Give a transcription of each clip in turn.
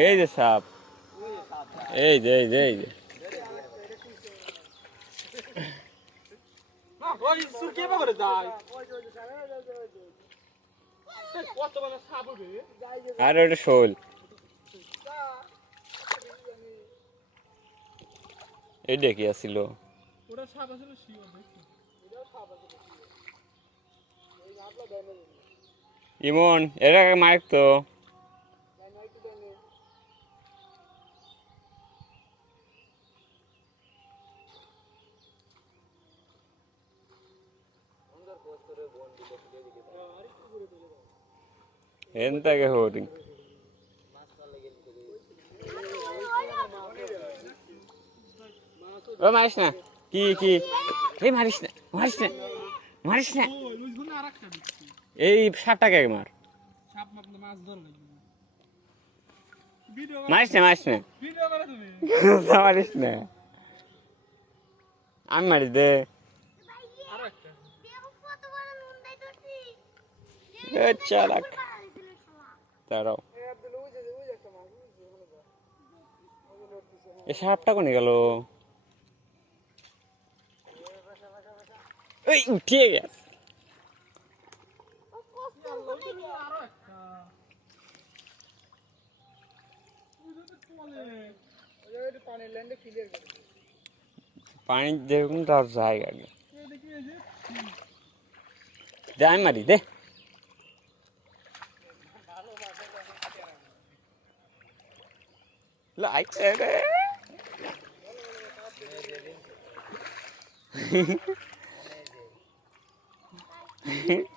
এই যে সাপ, এই যে এই যে এই যে আর ওটা শোল। এটা কি আছিল? ইমন এটা মাইক তো ಎಂತಾಗೆ ಹೋರಿ ও মারিস না কি কি এই মারিস না মারিস না মারিস না এই সাপটাকে মার মারিস না মারিস না মারিস না আমি মারিস দে চালাক দাঁড়াও এই সাপটা কোনে গেল এই উঠে গেছে পানি দেখুন তার জায়গা যাই মারি দে লাইক রে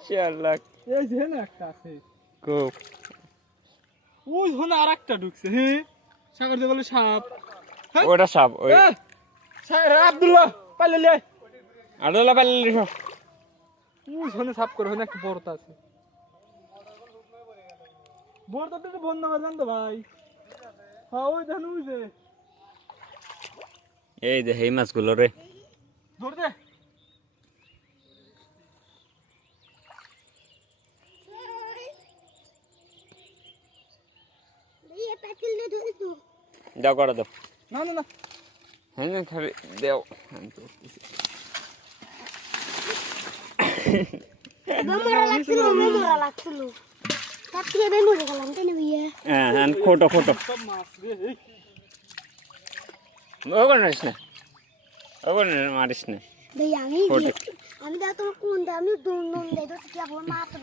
চালাক এই যে না একটা আছে খুব ওই হলো আরেকটা ঢুকছে হ্যাঁ সাগর যে বলে সাপ ওটা সাপ ওই আব্দুল্লাহ পাইলে লে আব্দুল্লাহ পাইলে ওই হলো সাপ করে হলো একটা বড়টা আছে বড়টা তো বন্ধ করে দেন তো ভাই হ্যাঁ ওই জানো ওই যে এই যে এই মাছগুলো রে ধর দে দাও করে দাও না না না হ্যাঁ খালি দেও হ্যাঁ খোটো খোটো ওখানে মারিস না ওখানে মারিস না ভাই আমি দা তোমার কোন দা আমি দম দম দেই তো কি আপন মাত্র